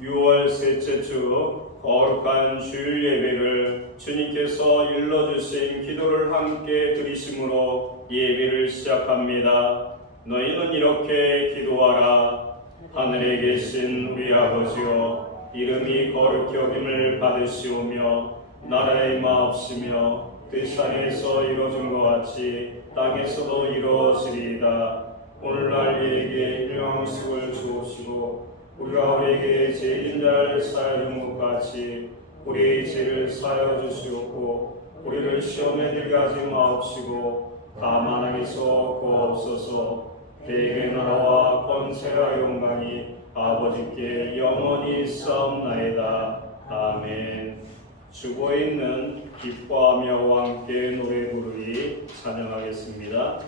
6월 셋째 주 거룩한 주일 예배를 주님께서 일러주신 기도를 함께 드리심으로 예배를 시작합니다. 너희는 이렇게 기도하라. 하늘에 계신 우리 아버지여, 이름이 거룩히 여김을 받으시오며 나라의 마옵시며 뜻 하늘에서 이루어진 것 같이 땅에서도 이루어지리이다. 오늘날 우리에게 일용할 음식을 주옵시고 우리가 우리에게 죄진 자를 사하여 준 것 같이 우리의 죄를 사하여 주시옵고 우리를 시험에 들게 하지 마옵시고 다만 악에서 구하옵소서. 대개 나라와 권세와 영광이 아버지께 영원히 있사옵나이다. 아멘. 주보에 있는 기뻐하며와 함께 노래 부르기 찬양하겠습니다.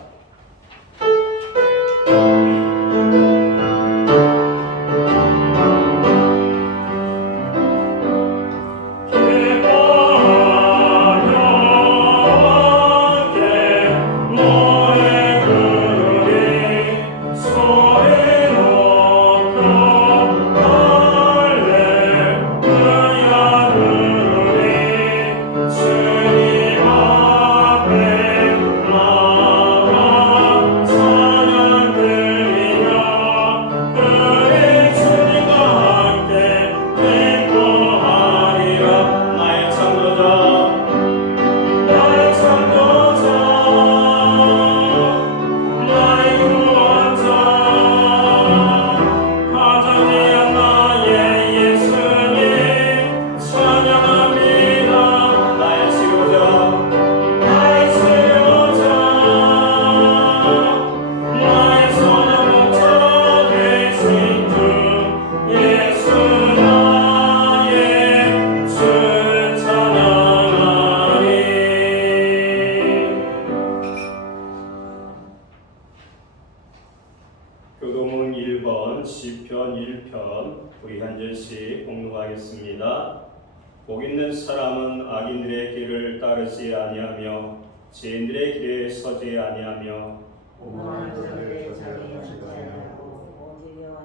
교동문 1번 시편 1편 우리 한 절씩 공독하겠습니다. 복 있는 사람은 악인들의 길을 따르지 아니하며 죄인들의 길에 서지 아니하며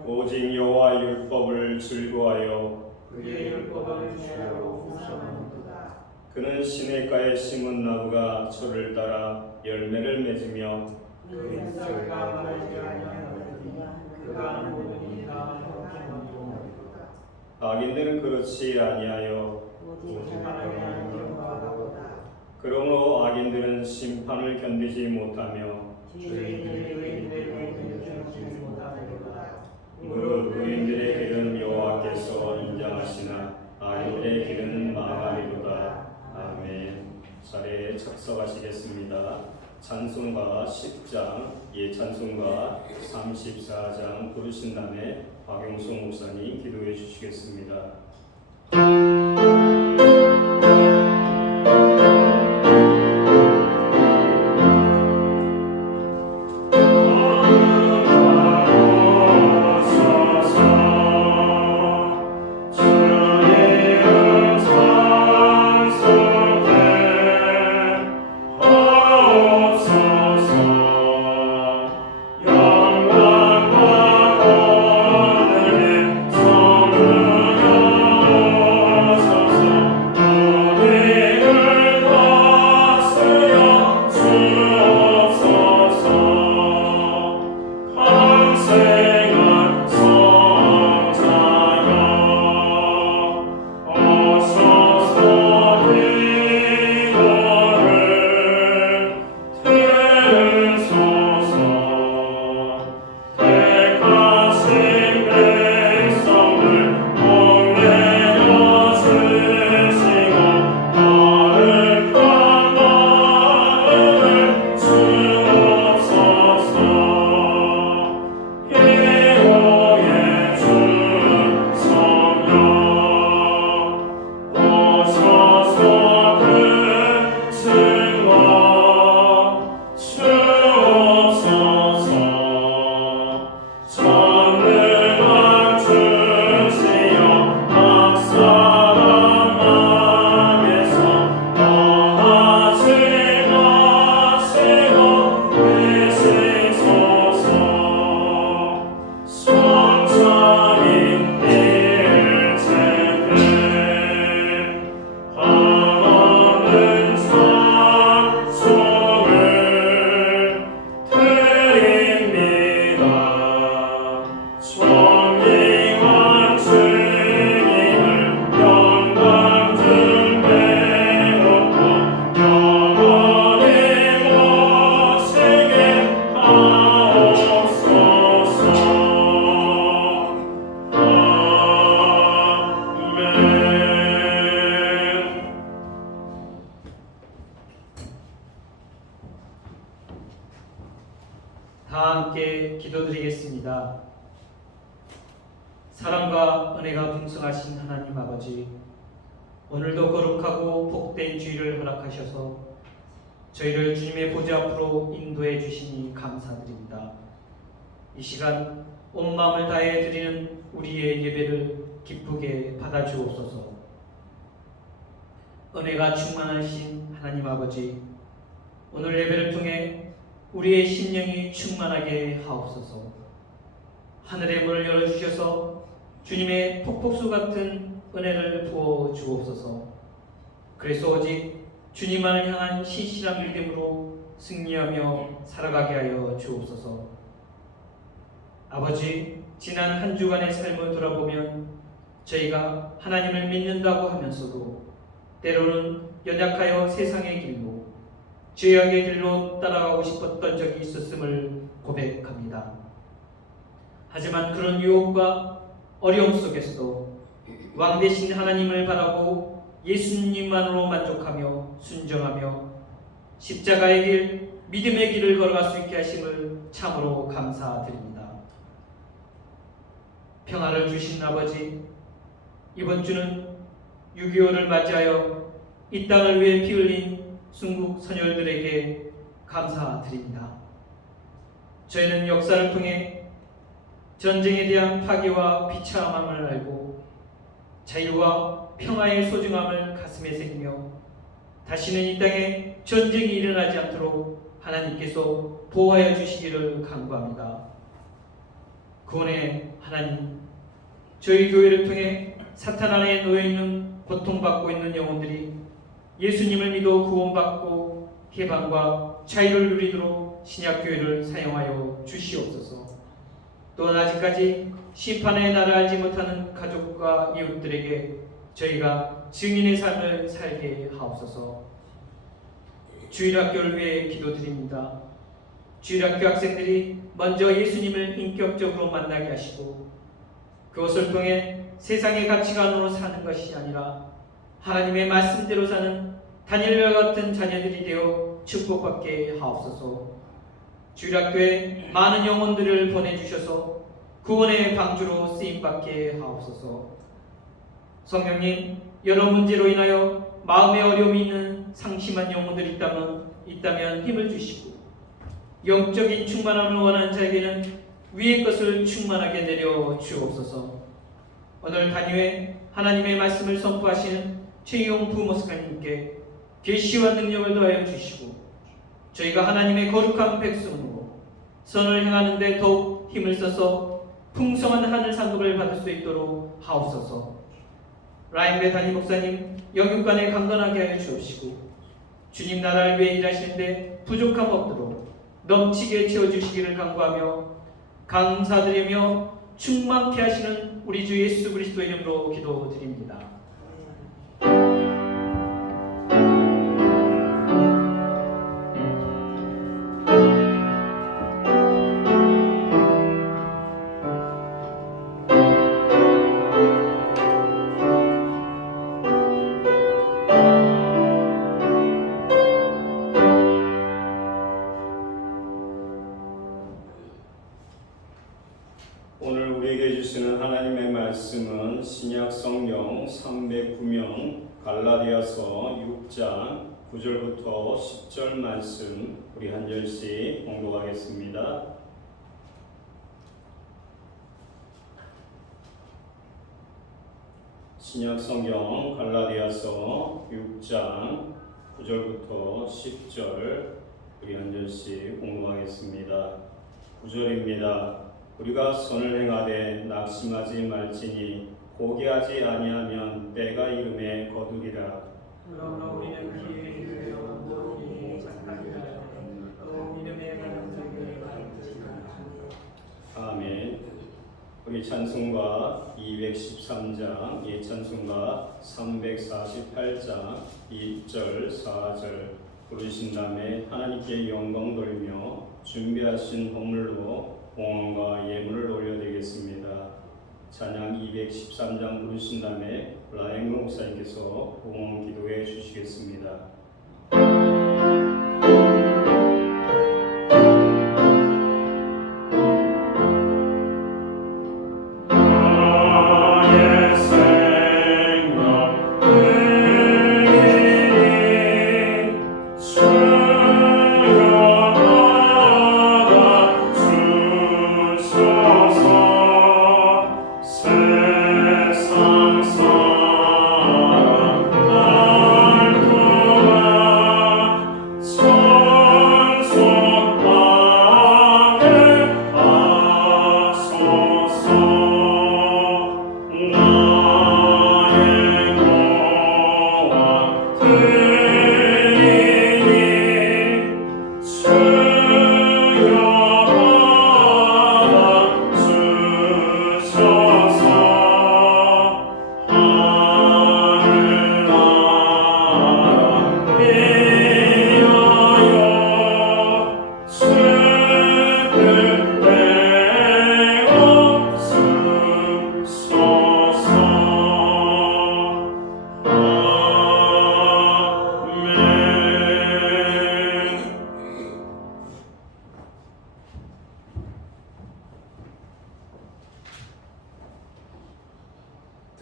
오직 여호와 율법을 즐거워하여 그의 율법을 취하고 우선하는도다. 그는 시냇가에 심은 나무가 저를 따라 열매를 맺으며 그의 쌀과 말지 아니하느니 그가 모든 이가 형통하리로다. 악인들은 그렇지 아니하여 오직 하나님의 영광하도다. 그러므로 악인들은 심판을 견디지 못하며 죄인들의 의인들의 견디지 못하리로다. 무릇 의인들의 길은 여호와께서 인정하시나 악인들의 길은 망하리로다. 아멘. 자리에 착석하시겠습니다. 찬송가 10장, 예찬송가 34장 부르신 다음에 박용수 목사님 기도해 주시겠습니다. 영광과 권능의 성령 사랑과 은혜가 풍성하신 하나님 아버지, 오늘도 거룩하고 복된 주일을 허락하셔서 저희를 주님의 보좌 앞으로 인도해 주시니 감사드립니다. 이 시간 온 마음을 다해 드리는 우리의 예배를 기쁘게 받아주옵소서. 은혜가 충만하신 하나님 아버지, 오늘 예배를 통해 우리의 심령이 충만하게 하옵소서. 하늘의 문을 열어주셔서 주님의 폭포수 같은 은혜를 부어 주옵소서. 그래서 오직 주님만을 향한 신실한 믿음으로 승리하며 살아가게 하여 주옵소서. 아버지, 지난 한 주간의 삶을 돌아보면 저희가 하나님을 믿는다고 하면서도 때로는 연약하여 세상의 길로, 죄악의 길로 따라가고 싶었던 적이 있었음을 고백합니다. 하지만 그런 유혹과 어려움 속에서도 왕 되신 하나님을 바라고 예수님만으로 만족하며 순종하며 십자가의 길, 믿음의 길을 걸어갈 수 있게 하심을 참으로 감사드립니다. 평화를 주신 아버지, 이번 주는 6.25를 맞이하여 이 땅을 위해 피 흘린 순국 선열들에게 감사드립니다. 저희는 역사를 통해 전쟁에 대한 파괴와 비참함을 알고 자유와 평화의 소중함을 가슴에 새기며 다시는 이 땅에 전쟁이 일어나지 않도록 하나님께서 보호하여 주시기를 간구합니다. 구원의 하나님, 저희 교회를 통해 사탄 안에 놓여있는 고통받고 있는 영혼들이 예수님을 믿어 구원받고 해방과 자유를 누리도록 신약교회를 사용하여 주시옵소서. 또한 아직까지 심판의 날을 알지 못하는 가족과 이웃들에게 저희가 증인의 삶을 살게 하옵소서. 주일학교를 위해 기도드립니다. 주일학교 학생들이 먼저 예수님을 인격적으로 만나게 하시고 그것을 통해 세상의 가치관으로 사는 것이 아니라 하나님의 말씀대로 사는 다니엘과 같은 자녀들이 되어 축복받게 하옵소서. 주일학교에 많은 영혼들을 보내주셔서 구원의 방주로 쓰임받게 하옵소서. 성령님, 여러 문제로 인하여 마음의 어려움이 있는 상심한 영혼들이 있다면 힘을 주시고 영적인 충만함을 원하는 자에게는 위의 것을 충만하게 내려 주옵소서. 오늘 단위에 하나님의 말씀을 선포하시는 최희용 부목사님께 계시와 능력을 더하여 주시고 저희가 하나님의 거룩한 백성으로 선을 행하는 데 더욱 힘을 써서 풍성한 하늘 상급을 받을 수 있도록 하옵소서. 라인배 담임 목사님 영육간에 강건하게 하여 주옵시고 주님 나라를 위해 일하시는데 부족함 없도록 넘치게 채워주시기를 간구하며 감사드리며 충만케 하시는 우리 주 예수 그리스도 이름으로 기도드립니다. 오늘 우리에게 주시는 하나님의 말씀은 신약 성경 309명 갈라디아서 6장 9절부터 10절 말씀 우리 한 절씩 봉독하겠습니다. 신약 성경 갈라디아서 6장 9절부터 10절 우리 한 절씩 봉독하겠습니다. 9절입니다. 우리가 선을 행하되 낙심하지 말지니 포기하지 아니하면 때가 이름에 거두리라. 그러나 우리는 기회에 이르려 모르니 착하리라. 또 믿음의 가능성을 가르치라. 아멘. 우리 찬송가 213장, 예찬송가 348장 2절 4절 부르신 다음에 하나님께 영광 돌며 준비하신 헌물로 봉헌과 예물을 올려드리겠습니다. 찬양 213장 부르신 다음에 라행 목사님께서 봉헌 기도해 주시겠습니다. 아멘.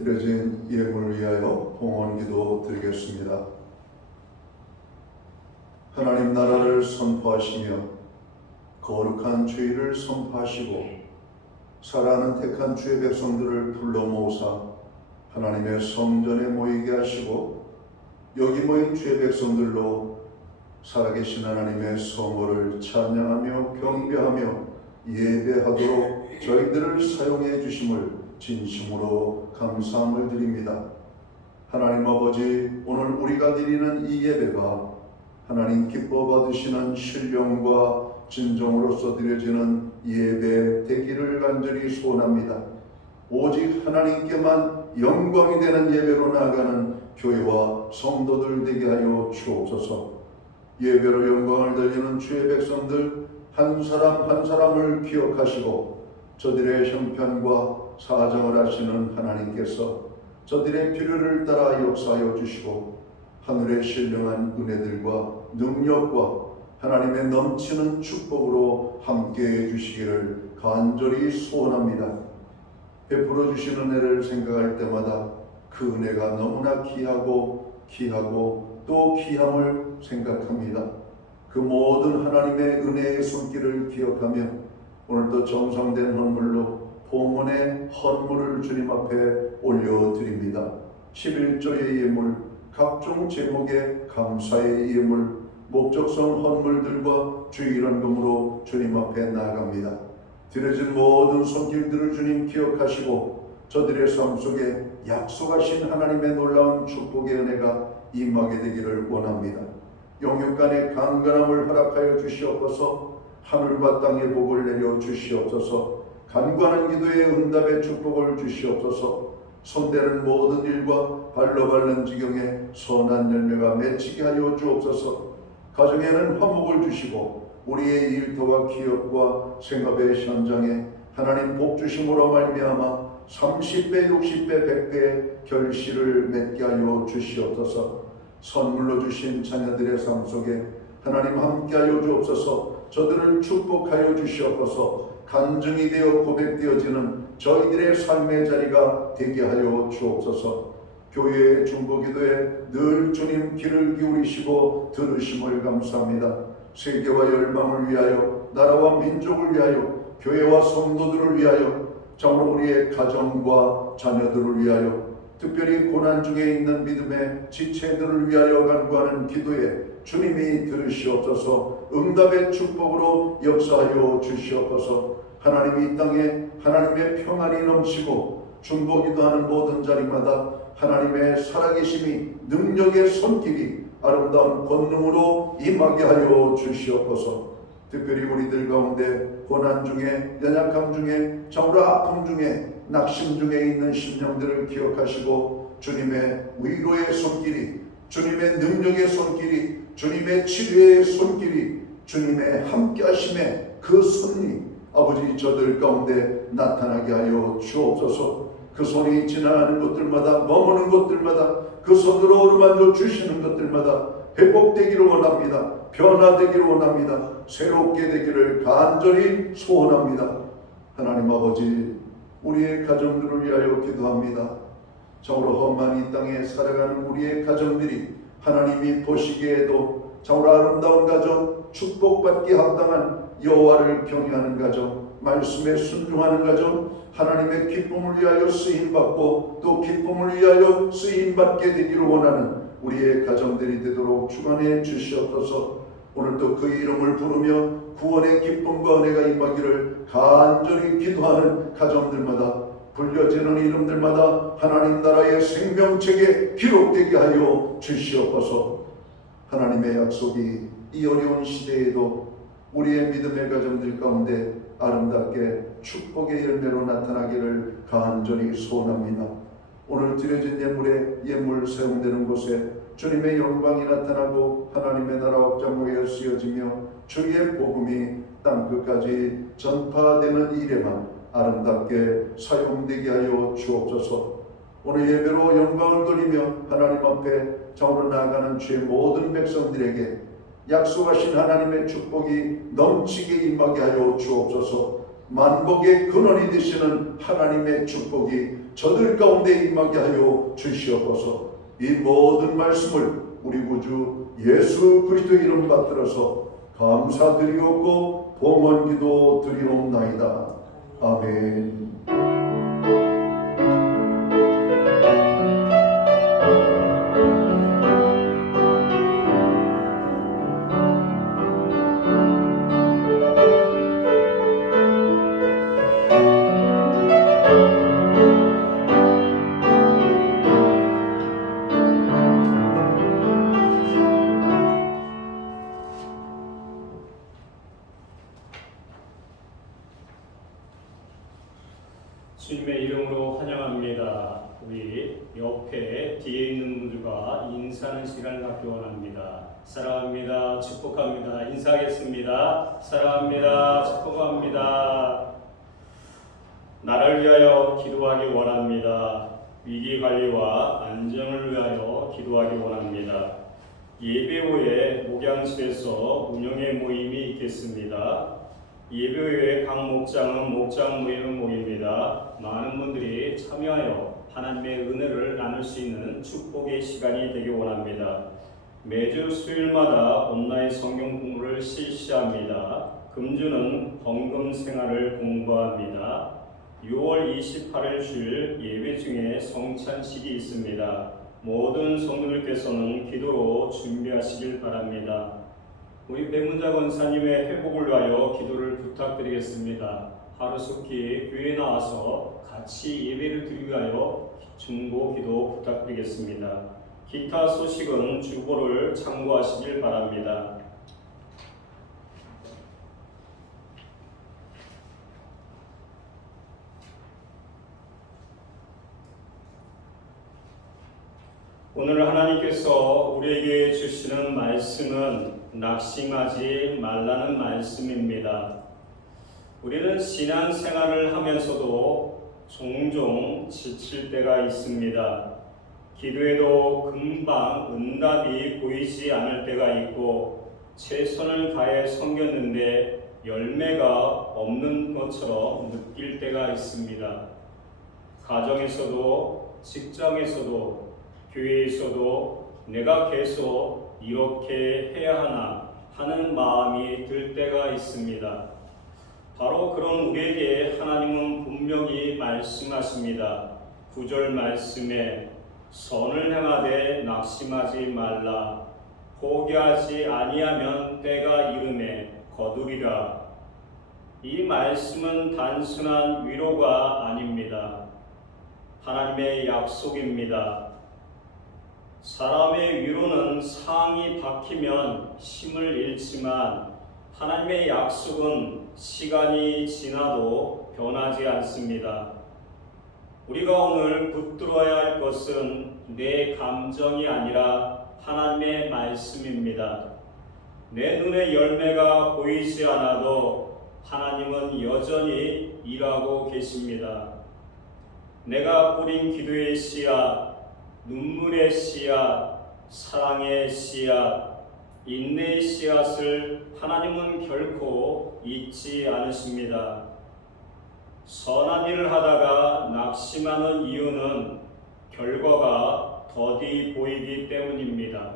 드려진 예물을 위하여 봉헌기도 드리겠습니다. 하나님 나라를 선포하시며 거룩한 죄를 선포하시고 살아가는 택한 주의 백성들을 불러 모으사 하나님의 성전에 모이게 하시고 여기 모인 주의 백성들로 살아계신 하나님의 성호를 찬양하며 경배하며 예배하도록 저희들을 사용해 주심을 진심으로 감사함을 드립니다. 하나님 아버지, 오늘 우리가 드리는 이 예배가 하나님 기뻐 받으시는 신령과 진정으로서 드려지는 예배 되기를 간절히 소원합니다. 오직 하나님께만 영광이 되는 예배로 나아가는 교회와 성도들 되게 하여 주옵소서. 예배로 영광을 돌리는 주의 백성들 한 사람 한 사람을 기억하시고 저들의 형편과 사정을 하시는 하나님께서 저들의 필요를 따라 역사하여 주시고 하늘의 신령한 은혜들과 능력과 하나님의 넘치는 축복으로 함께해 주시기를 간절히 소원합니다. 베풀어 주신 은혜를 생각할 때마다 그 은혜가 너무나 귀하고 또 귀함을 생각합니다. 그 모든 하나님의 은혜의 손길을 기억하며 오늘도 정성된 헌물로 봉헌의 헌물을 주님 앞에 올려드립니다. 11조의 예물, 각종 제목의 감사의 예물, 목적성 헌물들과 주일헌금으로 주님 앞에 나아갑니다. 드려진 모든 손길들을 주님 기억하시고 저들의 삶 속에 약속하신 하나님의 놀라운 축복의 은혜가 임하게 되기를 원합니다. 영육간의 강건함을 허락하여 주시옵소서. 하늘과 땅의 복을 내려 주시옵소서. 간구하는 기도의 응답의 축복을 주시옵소서. 손대는 모든 일과 발로 밟는 지경에 선한 열매가 맺히게 하여 주옵소서. 가정에는 화목을 주시고 우리의 일터와 기업과 생업의 현장에 하나님 복 주심으로 말미암아 30배, 60배, 100배의 결실을 맺게 하여 주시옵소서. 선물로 주신 자녀들의 삶 속에 하나님 함께하여 주옵소서. 저들을 축복하여 주시옵소서. 간증이 되어 고백되어지는 저희들의 삶의 자리가 되게 하여 주옵소서. 교회의 중보기도에 늘 주님 귀를 기울이시고 들으심을 감사합니다. 세계와 열방을 위하여, 나라와 민족을 위하여, 교회와 성도들을 위하여, 정말 우리의 가정과 자녀들을 위하여, 특별히 고난 중에 있는 믿음의 지체들을 위하여 간구하는 기도에 주님이 들으시옵소서. 응답의 축복으로 역사하여 주시옵소서. 하나님이 이 땅에 하나님의 평안이 넘치고 중보기도하는 모든 자리마다 하나님의 살아계심이, 능력의 손길이 아름다운 권능으로 임하게 하여 주시옵소서. 특별히 우리들 가운데 고난 중에, 연약함 중에, 정로 아픔 중에, 낙심 중에 있는 심령들을 기억하시고 주님의 위로의 손길이, 주님의 능력의 손길이, 주님의 치료의 손길이, 주님의 함께하심의 그 손이 아버지 저들 가운데 나타나게 하여 주옵소서. 그 손이 지나가는 곳들마다, 머무는 곳들마다, 그 손으로 어루만져 주시는 것들마다 회복되기를 원합니다. 변화되기를 원합니다. 새롭게 되기를 간절히 소원합니다. 하나님 아버지, 우리의 가정들을 위하여 기도합니다. 참으로 험한 이 땅에 살아가는 우리의 가정들이 하나님이 보시기에도 참으로 아름다운 가정, 축복받기 합당한 여호와를 경외하는 가정, 말씀에 순종하는 가정, 하나님의 기쁨을 위하여 쓰임받고 또 기쁨을 위하여 쓰임받게 되기를 원하는 우리의 가정들이 되도록 주관해 주시옵소서. 오늘도 그 이름을 부르며 구원의 기쁨과 은혜가 임하기를 간절히 기도하는 가정들마다, 불려지는 이름들마다 하나님 나라의 생명책에 기록되게 하여 주시옵소서. 하나님의 약속이 이 어려운 시대에도 우리의 믿음의 가정들 가운데 아름답게 축복의 열매로 나타나기를 간절히 소원합니다. 오늘 드려진 예물 사용되는 곳에 주님의 영광이 나타나고 하나님의 나라 확장하여 쓰여지며 주의 복음이 땅끝까지 전파되는 일에만 아름답게 사용되게 하여 주옵소서. 오늘 예배로 영광을 돌리며 하나님 앞에 참으로 나아가는 주의 모든 백성들에게 약속하신 하나님의 축복이 넘치게 임하게 하여 주옵소서. 만복의 근원이 되시는 하나님의 축복이 저들 가운데 임하게 하여 주시옵소서. 이 모든 말씀을 우리 구주 예수 그리스도 이름 받들어서 감사드리옵고 봉헌기도 드리옵나이다. 아멘. 주님의 이름으로 환영합니다. 우리 옆에 뒤에 있는 분들과 인사하는 시간을 갖기 원합니다. 사랑합니다. 축복합니다. 인사하겠습니다. 사랑합니다. 축복합니다. 나를 위하여 기도하기 원합니다. 위기관리와 안정을 위하여 기도하기 원합니다. 예배 후에 목양실에서 운영회 모임이 있겠습니다. 예배 후에 각 목장은 목장 모임을 모입니다. 많은 분들이 참여하여 하나님의 은혜를 나눌 수 있는 축복의 시간이 되기 원합니다. 매주 수요일마다 온라인 성경 공부를 실시합니다. 금주는 헌금 생활을 공부합니다. 6월 28일 주일 예배 중에 성찬식이 있습니다. 모든 성도들께서는 기도로 준비하시길 바랍니다. 우리 배문자 권사님의 회복을 위하여 기도를 부탁드리겠습니다. 하루속히 교회에 나와서 같이 예배를 드리기 위하여 중보 기도 부탁드리겠습니다. 기타 소식은 주보를 참고하시길 바랍니다. 오늘 하나님께서 우리에게 주시는 말씀은 낙심하지 말라는 말씀입니다. 우리는 신앙생활을 하면서도 종종 지칠 때가 있습니다. 기도해도 금방 응답이 보이지 않을 때가 있고 최선을 다해 섬겼는데 열매가 없는 것처럼 느낄 때가 있습니다. 가정에서도 직장에서도 교회에서도 내가 계속 이렇게 해야 하나 하는 마음이 들 때가 있습니다. 바로 그런 우리에게 하나님은 분명히 말씀하십니다. 9절 말씀에 선을 행하되 낙심하지 말라. 포기하지 아니하면 때가 이르매 거두리라. 이 말씀은 단순한 위로가 아닙니다. 하나님의 약속입니다. 사람의 위로는 상이 박히면 힘을 잃지만 하나님의 약속은 시간이 지나도 변하지 않습니다. 우리가 오늘 붙들어야 할 것은 내 감정이 아니라 하나님의 말씀입니다. 내 눈에 열매가 보이지 않아도 하나님은 여전히 일하고 계십니다. 내가 뿌린 기도의 씨앗, 눈물의 씨앗, 사랑의 씨앗, 인내의 씨앗을 하나님은 결코 잊지 않으십니다. 선한 일을 하다가 낙심하는 이유는 결과가 더디 보이기 때문입니다.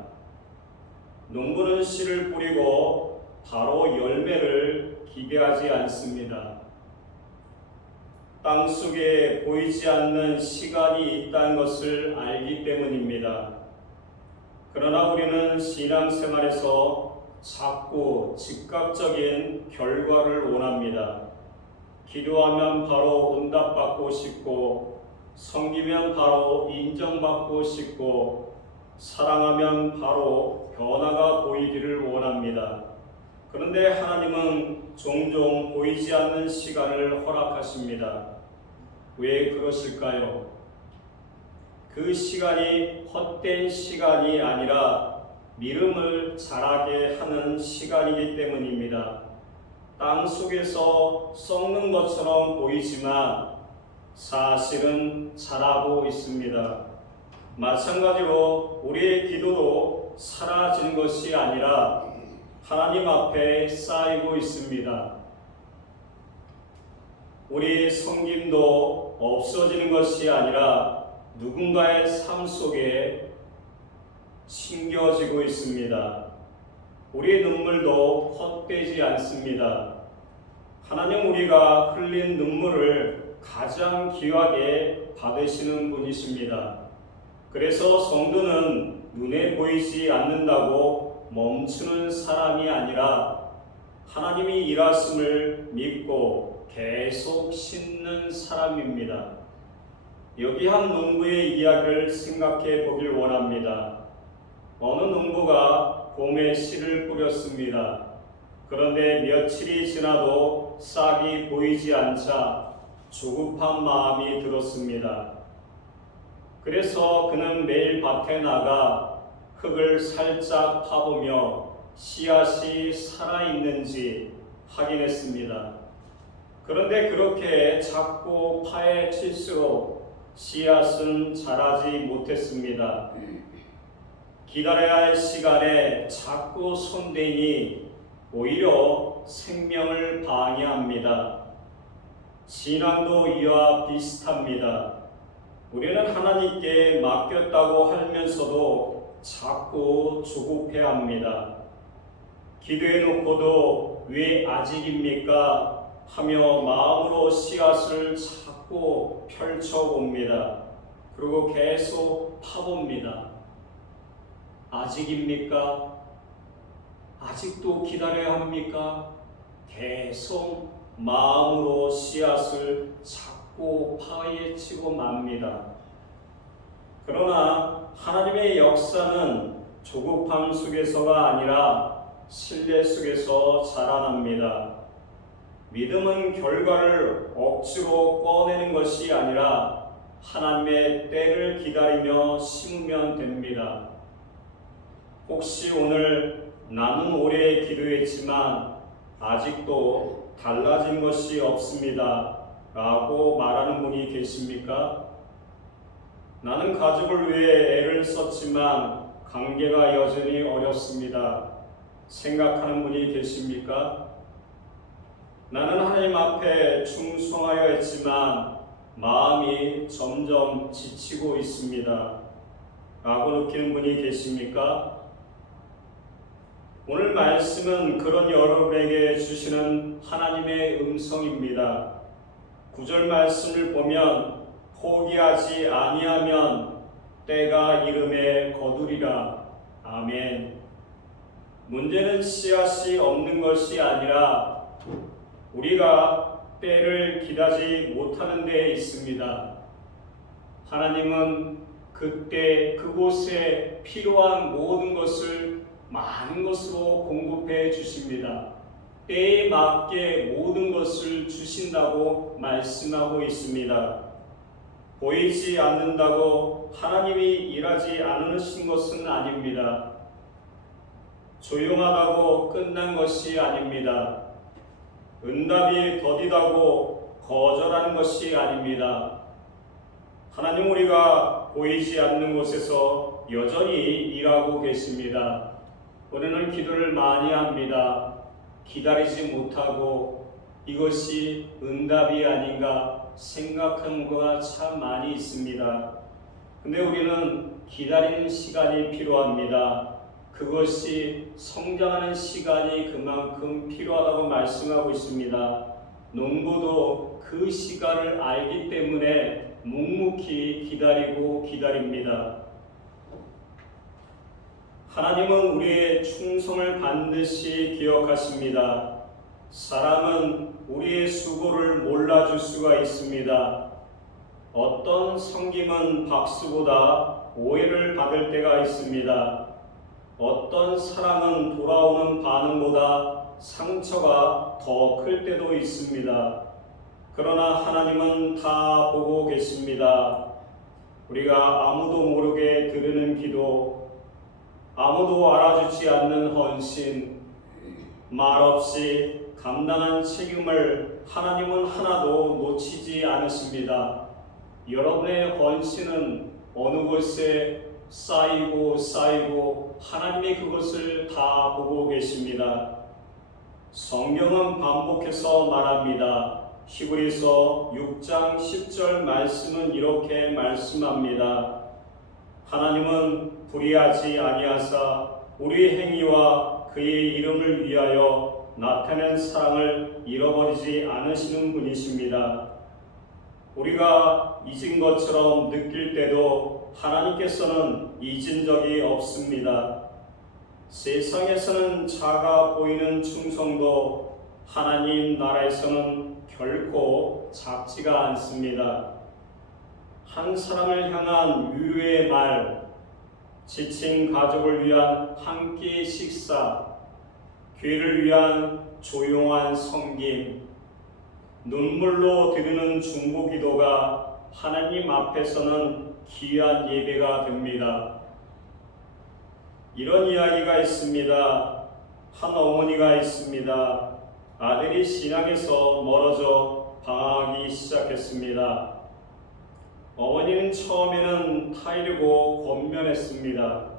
농부는 씨를 뿌리고 바로 열매를 기대하지 않습니다. 땅 속에 보이지 않는 시간이 있다는 것을 알기 때문입니다. 그러나 우리는 신앙생활에서 자꾸 즉각적인 결과를 원합니다. 기도하면 바로 응답받고 싶고, 섬기면 바로 인정받고 싶고, 사랑하면 바로 변화가 보이기를 원합니다. 그런데 하나님은 종종 보이지 않는 시간을 허락하십니다. 왜 그러실까요? 그 시간이 헛된 시간이 아니라 믿음을 자라게 하는 시간이기 때문입니다. 땅 속에서 썩는 것처럼 보이지만 사실은 자라고 있습니다. 마찬가지로 우리의 기도도 사라지는 것이 아니라 하나님 앞에 쌓이고 있습니다. 우리의 섬김도 없어지는 것이 아니라 누군가의 삶 속에 심겨지고 있습니다. 우리의 눈물도 헛되지 않습니다. 하나님 우리가 흘린 눈물을 가장 귀하게 받으시는 분이십니다. 그래서 성도는 눈에 보이지 않는다고 멈추는 사람이 아니라 하나님이 일하심을 믿고 계속 심는 사람입니다. 여기 한 농부의 이야기를 생각해 보길 원합니다. 어느 농부가 봄에 씨를 뿌렸습니다. 그런데 며칠이 지나도 싹이 보이지 않자 조급한 마음이 들었습니다. 그래서 그는 매일 밭에 나가 흙을 살짝 파보며 씨앗이 살아있는지 확인했습니다. 그런데 그렇게 자꾸 파헤칠수록 씨앗은 자라지 못했습니다. 기다려야 할 시간에 자꾸 손대니 오히려 생명을 방해합니다. 신앙도 이와 비슷합니다. 우리는 하나님께 맡겼다고 하면서도 자꾸 조급해합니다. 기도해놓고도 왜 아직입니까? 하며 마음으로 씨앗을 자꾸 펼쳐봅니다. 그리고 계속 파봅니다. 아직입니까? 아직도 기다려야 합니까? 계속 마음으로 씨앗을 자꾸 파헤치고 맙니다. 그러나 하나님의 역사는 조급함 속에서가 아니라 신뢰 속에서 자라납니다. 믿음은 결과를 억지로 꺼내는 것이 아니라 하나님의 때를 기다리며 심으면 됩니다. 혹시 오늘 나는 오래 기도했지만 아직도 달라진 것이 없습니다 라고 말하는 분이 계십니까? 나는 가족을 위해 애를 썼지만 관계가 여전히 어렵습니다 생각하는 분이 계십니까? 나는 하나님 앞에 충성하여 했지만 마음이 점점 지치고 있습니다 라고 느끼는 분이 계십니까? 오늘 말씀은 그런 여러분에게 주시는 하나님의 음성입니다. 9절 말씀을 보면 포기하지 아니하면 때가 이름에 거두리라. 아멘. 문제는 씨앗이 없는 것이 아니라 우리가 때를 기다리지 못하는 데에 있습니다. 하나님은 그때 그곳에 필요한 모든 것을 많은 것으로 공급해 주십니다. 때에 맞게 모든 것을 주신다고 말씀하고 있습니다. 보이지 않는다고 하나님이 일하지 않으신 것은 아닙니다. 조용하다고 끝난 것이 아닙니다. 응답이 더디다고 거절하는 것이 아닙니다. 하나님 우리가 보이지 않는 곳에서 여전히 일하고 계십니다. 우리는 기도를 많이 합니다. 기다리지 못하고 이것이 응답이 아닌가 생각하는 것가 참 많이 있습니다. 근데 우리는 기다리는 시간이 필요합니다. 그것이 성장하는 시간이 그만큼 필요하다고 말씀하고 있습니다. 농부도 그 시간을 알기 때문에 묵묵히 기다리고 기다립니다. 하나님은 우리의 충성을 반드시 기억하십니다. 사람은 우리의 수고를 몰라줄 수가 있습니다. 어떤 섬김은 박수보다 오해를 받을 때가 있습니다. 어떤 사랑은 돌아오는 반응보다 상처가 더 클 때도 있습니다. 그러나 하나님은 다 보고 계십니다. 우리가 아무도 모르게 드리는 기도, 아무도 알아주지 않는 헌신, 말없이 감당한 책임을 하나님은 하나도 놓치지 않으십니다. 여러분의 헌신은 어느 곳에 쌓이고 하나님이 그것을 다 보고 계십니다. 성경은 반복해서 말합니다. 히브리서 6장 10절 말씀은 이렇게 말씀합니다. 하나님은 불의하지 아니하사 우리 행위와 그의 이름을 위하여 나타낸 사랑을 잃어버리지 않으시는 분이십니다. 우리가 잊은 것처럼 느낄 때도 하나님께서는 잊은 적이 없습니다. 세상에서는 작아 보이는 충성도 하나님 나라에서는 결코 작지가 않습니다. 한 사람을 향한 위로의 말, 지친 가족을 위한 한 끼의 식사, 교회를 위한 조용한 섬김, 눈물로 드리는 중보기도가 하나님 앞에서는 귀한 예배가 됩니다. 이런 이야기가 있습니다. 한 어머니가 있습니다. 아들이 신앙에서 멀어져 방황하기 시작했습니다. 어머니는 처음에는 타이르고 권면했습니다.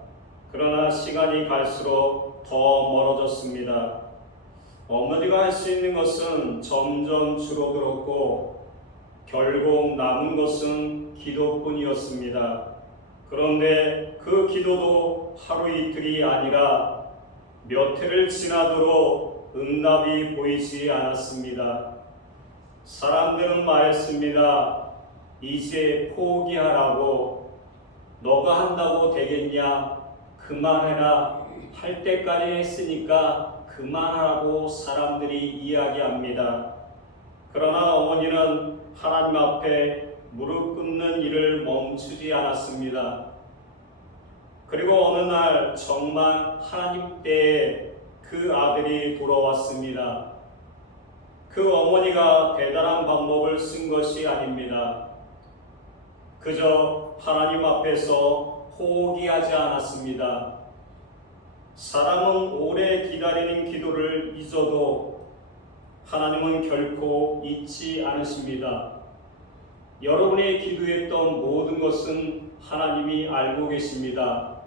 그러나 시간이 갈수록 더 멀어졌습니다. 어머니가 할 수 있는 것은 점점 줄어들었고 결국 남은 것은 기도뿐이었습니다. 그런데 그 기도도 하루 이틀이 아니라 몇 해를 지나도록 응답이 보이지 않았습니다. 사람들은 말했습니다. 이제 포기하라고. 너가 한다고 되겠냐? 그만해라. 할 때까지 했으니까 그만하라고 사람들이 이야기합니다. 그러나 어머니는 하나님 앞에 무릎 꿇는 일을 멈추지 않았습니다. 그리고 어느 날 정말 하나님 때에 그 아들이 돌아왔습니다. 그 어머니가 대단한 방법을 쓴 것이 아닙니다. 그저 하나님 앞에서 포기하지 않았습니다. 사람은 오래 기다리는 기도를 잊어도 하나님은 결코 잊지 않으십니다. 여러분이 기도했던 모든 것은 하나님이 알고 계십니다.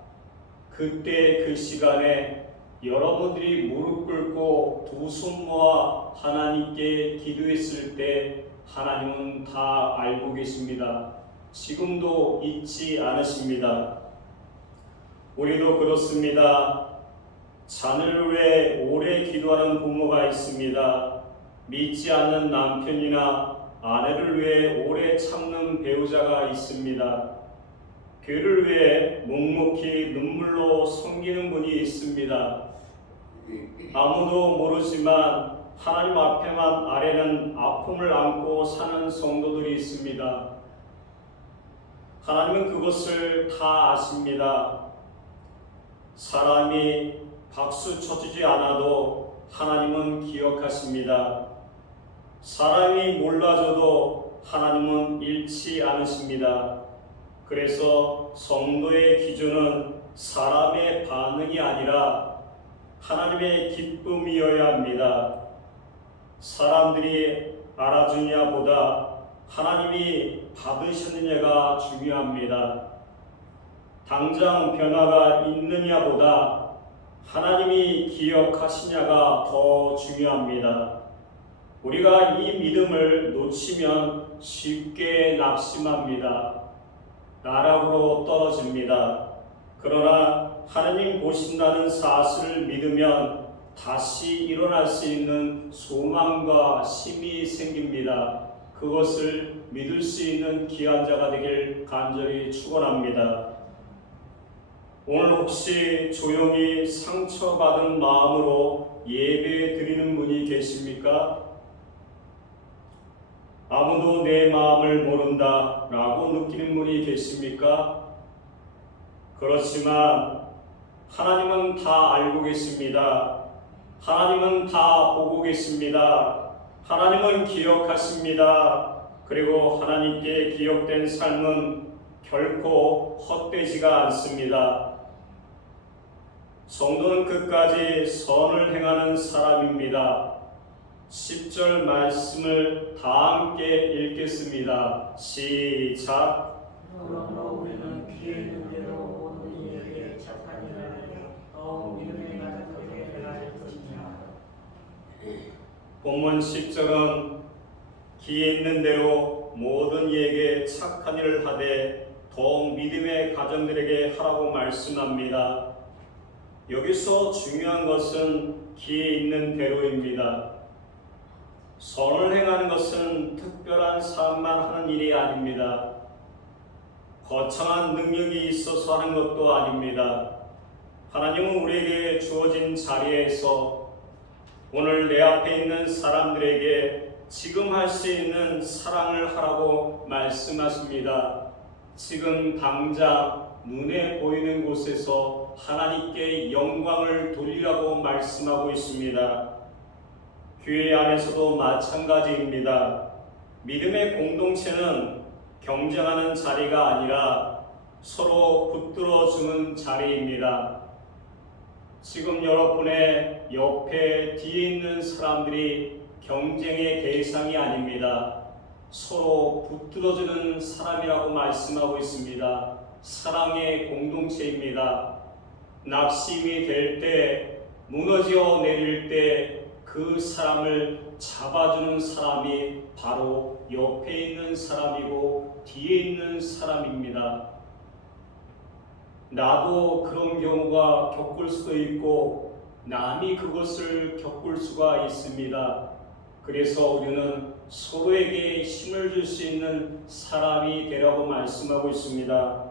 그때 그 시간에 여러분들이 무릎 꿇고 두 손 모아 하나님께 기도했을 때 하나님은 다 알고 계십니다. 지금도 잊지 않으십니다. 우리도 그렇습니다. 자녀를 위해 오래 기도하는 부모가 있습니다. 믿지 않는 남편이나 아내를 위해 오래 참는 배우자가 있습니다. 교회를 위해 묵묵히 눈물로 섬기는 분이 있습니다. 아무도 모르지만 하나님 앞에만 아래는 아픔을 안고 사는 성도들이 있습니다. 하나님은 그것을 다 아십니다. 사람이 박수 쳐주지 않아도 하나님은 기억하십니다. 사람이 몰라줘도 하나님은 잃지 않으십니다. 그래서 성도의 기준은 사람의 반응이 아니라 하나님의 기쁨이어야 합니다. 사람들이 알아주냐보다 하나님이 받으셨느냐가 중요합니다. 당장 변화가 있느냐보다 하나님이 기억하시냐가 더 중요합니다. 우리가 이 믿음을 놓치면 쉽게 낙심합니다. 나락으로 떨어집니다. 그러나 하나님 보신다는 사실을 믿으면 다시 일어날 수 있는 소망과 힘이 생깁니다. 그것을 믿을 수 있는 귀한 자가 되길 간절히 축원합니다. 오늘 혹시 조용히 상처받은 마음으로 예배 드리는 분이 계십니까? 아무도 내 마음을 모른다 라고 느끼는 분이 계십니까? 그렇지만 하나님은 다 알고 계십니다. 하나님은 다 보고 계십니다. 하나님은 기억하십니다. 그리고 하나님께 기억된 삶은 결코 헛되지가 않습니다. 성도는 끝까지 선을 행하는 사람입니다. 10절 말씀을 다 함께 읽겠습니다. 시작. 그러므로 우리는 귀에 있는 대로 모든 이에게 착한 일을 하여 더욱 믿음의 가족들에게 행할 것이니라. 본문 10절은 귀에 있는 대로 모든 이에게 착한 일을 하되 더욱 믿음의 가정들에게 하라고 말씀합니다. 여기서 중요한 것은 귀에 있는 대로입니다. 선을 행하는 것은 특별한 사람만 하는 일이 아닙니다. 거창한 능력이 있어서 하는 것도 아닙니다. 하나님은 우리에게 주어진 자리에서 오늘 내 앞에 있는 사람들에게 지금 할 수 있는 사랑을 하라고 말씀하십니다. 지금 당장 눈에 보이는 곳에서 하나님께 영광을 돌리라고 말씀하고 있습니다. 교회 안에서도 마찬가지입니다. 믿음의 공동체는 경쟁하는 자리가 아니라 서로 붙들어주는 자리입니다. 지금 여러분의 옆에 뒤에 있는 사람들이 경쟁의 대상이 아닙니다. 서로 붙들어주는 사람이라고 말씀하고 있습니다. 사랑의 공동체입니다. 낙심이 될 때, 무너져 내릴 때 그 사람을 잡아주는 사람이 바로 옆에 있는 사람이고 뒤에 있는 사람입니다. 나도 그런 경우가 겪을 수도 있고 남이 그것을 겪을 수가 있습니다. 그래서 우리는 서로에게 힘을 줄 수 있는 사람이 되라고 말씀하고 있습니다.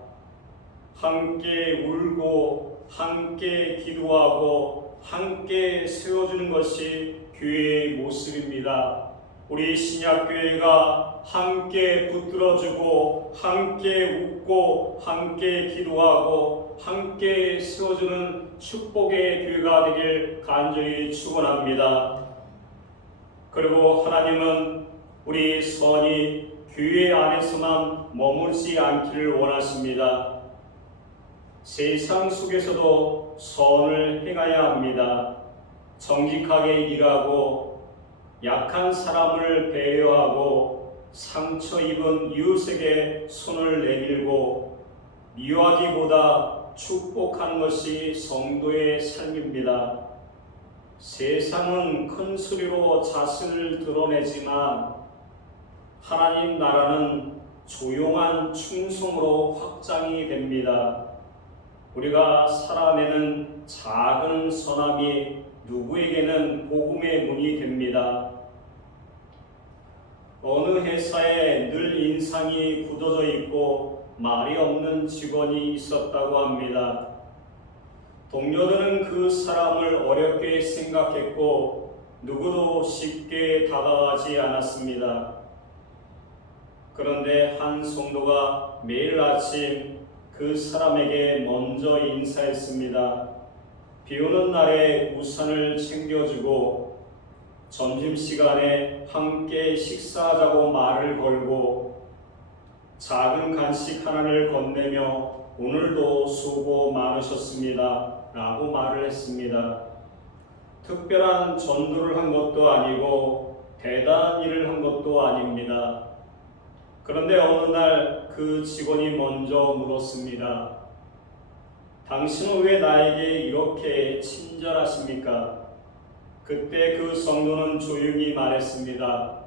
함께 울고 함께 기도하고 함께 세워주는 것이 교회의 모습입니다. 우리 신약교회가 함께 붙들어주고 함께 웃고 함께 기도하고 함께 세워주는 축복의 교회가 되길 간절히 축원합니다. 그리고 하나님은 우리 선이 교회 안에서만 머물지 않기를 원하십니다. 세상 속에서도 선을 행해야 합니다. 정직하게 일하고 약한 사람을 배려하고 상처 입은 이웃에게 손을 내밀고 미워하기보다 축복하는 것이 성도의 삶입니다. 세상은 큰 소리로 자신을 드러내지만 하나님 나라는 조용한 충성으로 확장이 됩니다. 우리가 살아내는 작은 선함이 누구에게는 복음의 문이 됩니다. 어느 회사에 늘 인상이 굳어져 있고 말이 없는 직원이 있었다고 합니다. 동료들은 그 사람을 어렵게 생각했고 누구도 쉽게 다가가지 않았습니다. 그런데 한 성도가 매일 아침 그 사람에게 먼저 인사했습니다. 비 오는 날에 우산을 챙겨주고 점심시간에 함께 식사하자고 말을 걸고 작은 간식 하나를 건네며 오늘도 수고 많으셨습니다 라고 말을 했습니다. 특별한 전도를 한 것도 아니고 대단한 일을 한 것도 아닙니다. 그런데 어느 날 그 직원이 먼저 물었습니다. 당신은 왜 나에게 이렇게 친절하십니까? 그때 그 성도는 조용히 말했습니다.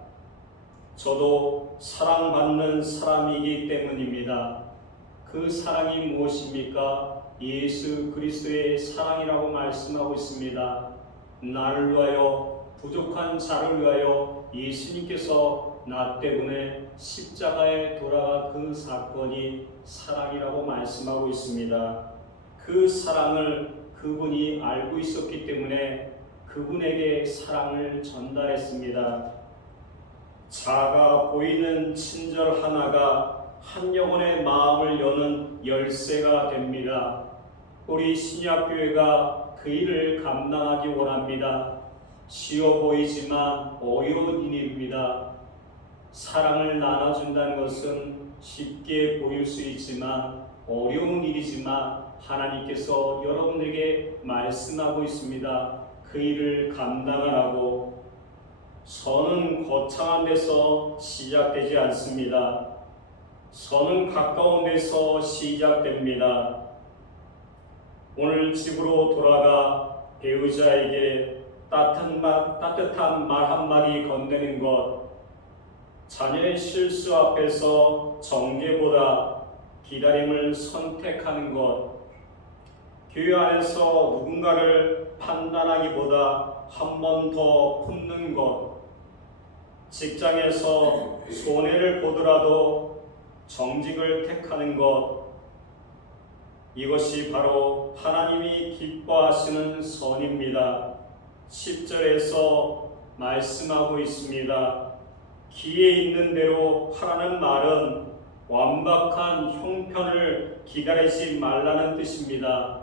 저도 사랑받는 사람이기 때문입니다. 그 사랑이 무엇입니까? 예수 그리스도의 사랑이라고 말씀하고 있습니다. 나를 위하여, 부족한 자를 위하여 예수님께서 나 때문에 십자가에 돌아가 그 사건이 사랑이라고 말씀하고 있습니다. 그 사랑을 그분이 알고 있었기 때문에 그분에게 사랑을 전달했습니다. 작아 보이는 친절 하나가 한 영혼의 마음을 여는 열쇠가 됩니다. 우리 신약교회가 그 일을 감당하기 원합니다. 쉬워 보이지만 어려운 일입니다. 사랑을 나눠준다는 것은 쉽게 보일 수 있지만 어려운 일이지만 하나님께서 여러분에게 말씀하고 있습니다. 그 일을 감당하라고. 선은 거창한 데서 시작되지 않습니다. 선은 가까운 데서 시작됩니다. 오늘 집으로 돌아가 배우자에게 따뜻한 말 한마디 건네는 것, 자녀의 실수 앞에서 정죄보다 기다림을 선택하는 것, 교회 안에서 누군가를 판단하기보다 한 번 더 품는 것, 직장에서 손해를 보더라도 정직을 택하는 것, 이것이 바로 하나님이 기뻐하시는 선입니다. 10절에서 말씀하고 있습니다. 기에 있는 대로 하라는 말은 완벽한 형편을 기다리지 말라는 뜻입니다.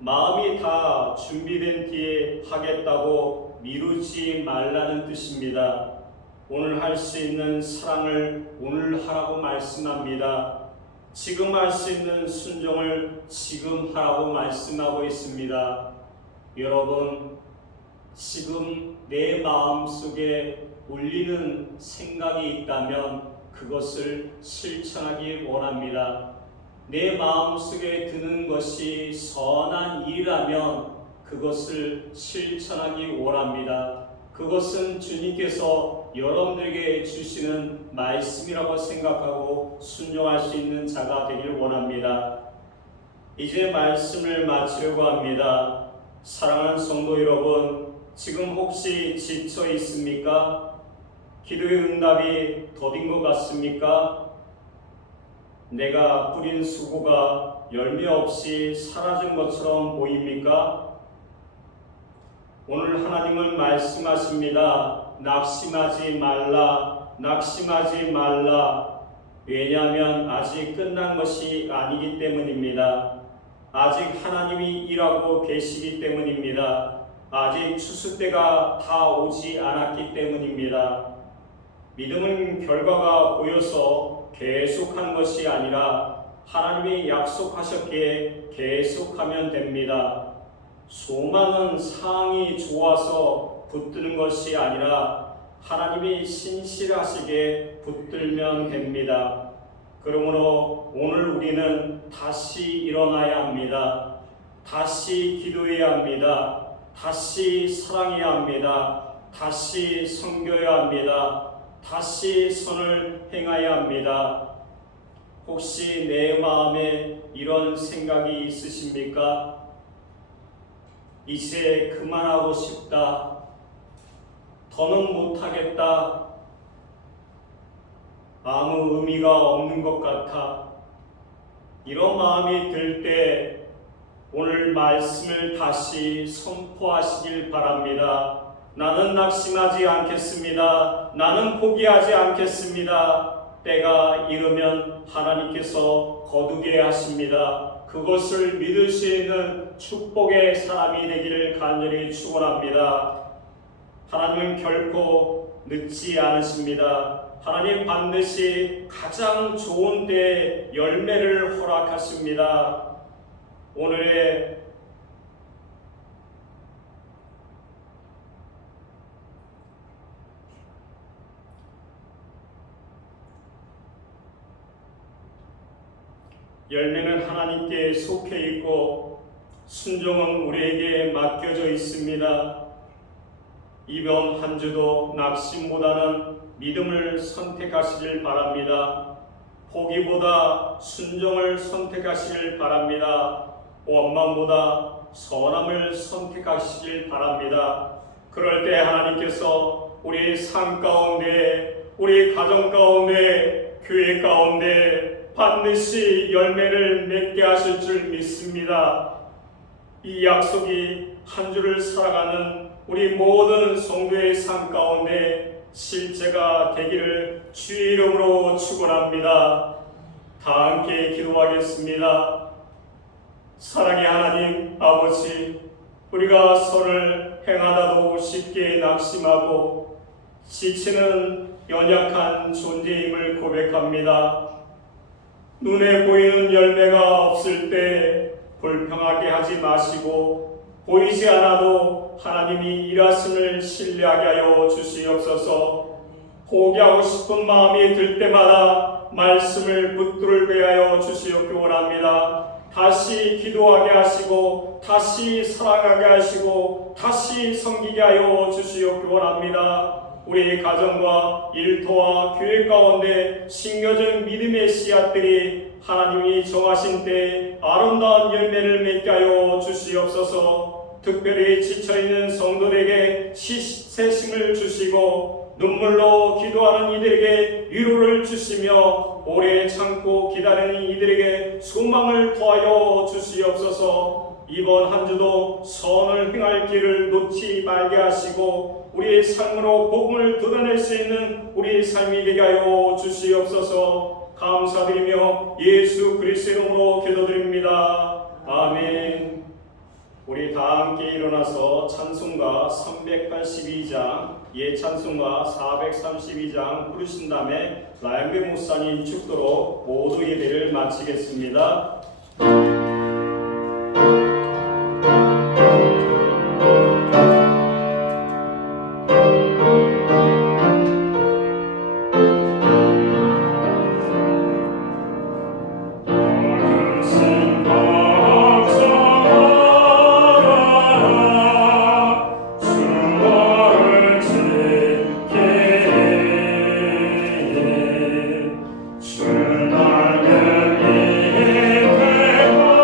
마음이 다 준비된 뒤에 하겠다고 미루지 말라는 뜻입니다. 오늘 할 수 있는 사랑을 오늘 하라고 말씀합니다. 지금 할 수 있는 순종을 지금 하라고 말씀하고 있습니다. 여러분, 지금 내 마음속에 울리는 생각이 있다면 그것을 실천하기 원합니다. 내 마음속에 드는 것이 선한 일이라면 그것을 실천하기 원합니다. 그것은 주님께서 여러분들에게 주시는 말씀이라고 생각하고 순종할 수 있는 자가 되길 원합니다. 이제 말씀을 마치려고 합니다. 사랑하는 성도 여러분, 지금 혹시 지쳐 있습니까? 기도의 응답이 더딘 것 같습니까? 내가 뿌린 수고가 열매 없이 사라진 것처럼 보입니까? 오늘 하나님은 말씀하십니다. 낙심하지 말라, 낙심하지 말라. 왜냐하면 아직 끝난 것이 아니기 때문입니다. 아직 하나님이 일하고 계시기 때문입니다. 아직 추수 때가 다 오지 않았기 때문입니다. 믿음은 결과가 보여서 계속하는 것이 아니라 하나님이 약속하셨기에 계속하면 됩니다. 소망은 상황이 좋아서 붙드는 것이 아니라 하나님이 신실하시게 붙들면 됩니다. 그러므로 오늘 우리는 다시 일어나야 합니다. 다시 기도해야 합니다. 다시 사랑해야 합니다. 다시 섬겨야 합니다. 다시 선을 행해야 합니다. 혹시 내 마음에 이런 생각이 있으십니까? 이제 그만하고 싶다. 더는 못하겠다. 아무 의미가 없는 것 같아. 이런 마음이 들 때 오늘 말씀을 다시 선포하시길 바랍니다. 나는 낙심하지 않겠습니다. 나는 포기하지 않겠습니다. 때가 이르면 하나님께서 거두게 하십니다. 그것을 믿을 수 있는 축복의 사람이 되기를 간절히 축원합니다. 하나님은 결코 늦지 않으십니다. 하나님 반드시 가장 좋은 때에 열매를 허락하십니다. 오늘의 열매는 하나님께 속해 있고 순종은 우리에게 맡겨져 있습니다. 이번 한 주도 낙심보다는 믿음을 선택하시길 바랍니다. 포기보다 순종을 선택하시길 바랍니다. 원망보다 선함을 선택하시길 바랍니다. 그럴 때 하나님께서 우리 삶 가운데, 우리 가정 가운데, 교회 가운데 반드시 열매를 맺게 하실 줄 믿습니다. 이 약속이 한 주를 살아가는 우리 모든 성도의 삶 가운데 실제가 되기를 주의 이름으로 축원합니다. 다 함께 기도하겠습니다. 사랑의 하나님 아버지, 우리가 선을 행하다도 쉽게 낙심하고 지치는 연약한 존재임을 고백합니다. 눈에 보이는 열매가 없을 때 불평하게 하지 마시고 보이지 않아도 하나님이 일하심을 신뢰하게 하여 주시옵소서. 포기하고 싶은 마음이 들 때마다 말씀을 붙들게 하여 주시옵기 원합니다. 다시 기도하게 하시고 다시 사랑하게 하시고 다시 섬기게 하여 주시옵기 원합니다. 우리 가정과 일터와 교회 가운데 심겨진 믿음의 씨앗들이 하나님이 정하신 때 아름다운 열매를 맺게 하여 주시옵소서. 특별히 지쳐있는 성도들에게 새 힘을 주시고 눈물로 기도하는 이들에게 위로를 주시며 오래 참고 기다리는 이들에게 소망을 더하여 주시옵소서. 이번 한 주도 선을 행할 길을 놓지 말게 하시고 우리의 삶으로 복음을 드러낼 수 있는 우리의 삶이 되게 하여 주시옵소서. 감사드리며 예수 그리스도 이름으로 기도드립니다. 아멘. 우리 다 함께 일어나서 찬송가 382장, 예찬송가 432장 부르신 다음에 라임배 목사님 축도로 모두 예배를 마치겠습니다. 주나는 이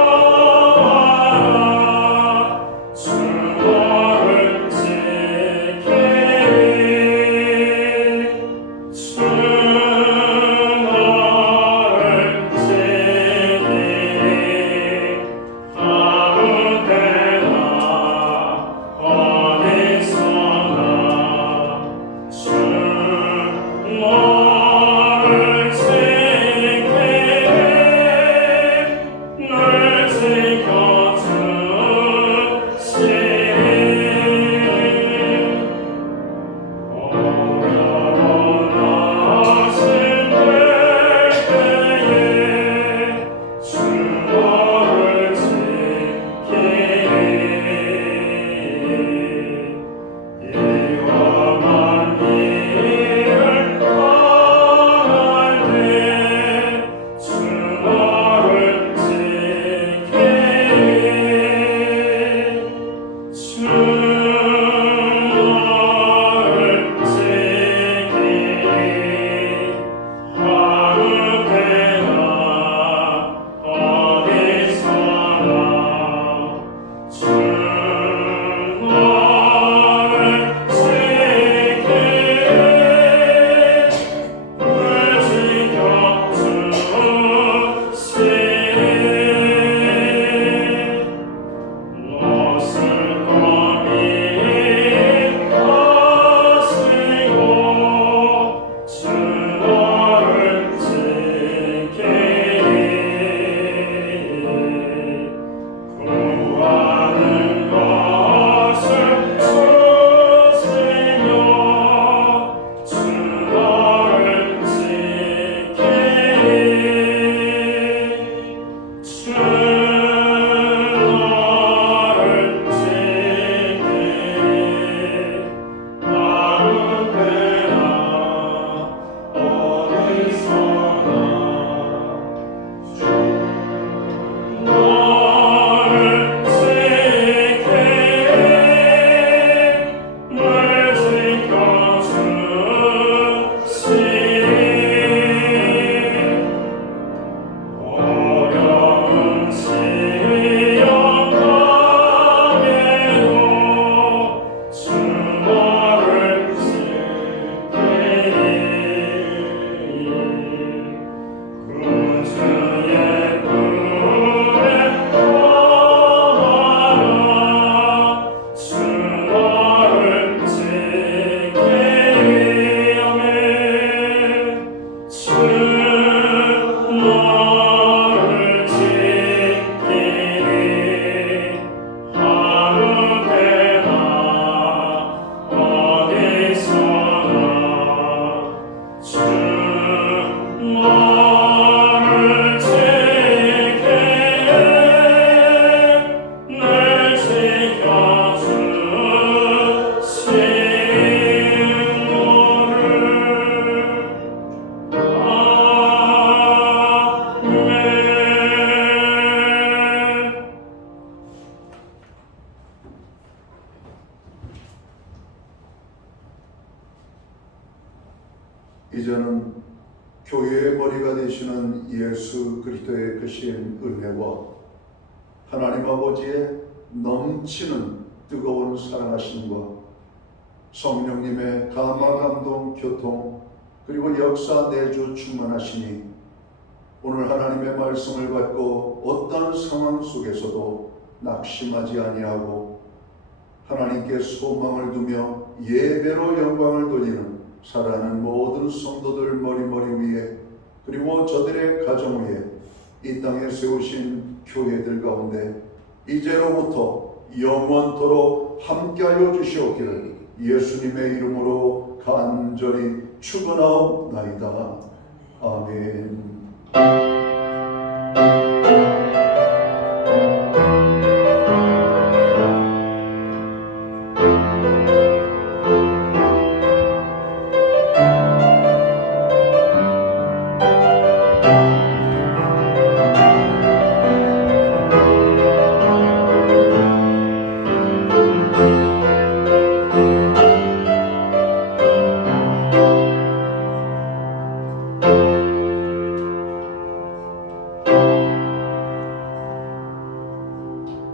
이제는 교회의 머리가 되시는 예수 그리스도의 크신 은혜와 하나님 아버지의 넘치는 뜨거운 사랑하심과 성령님의 감화 감동 교통 그리고 역사 내주 충만하시니 오늘 하나님의 말씀을 받고 어떤 상황 속에서도 낙심하지 아니하고 하나님께 소망을 두며 예배로 영광을 돌리는 살아가는 모든 성도들 머리 위에 그리고 저들의 가정 위에 이 땅에 세우신 교회들 가운데 이제로부터 영원토록 함께하여 주시옵기를 예수님의 이름으로 간절히 축원하옵나이다. 아멘.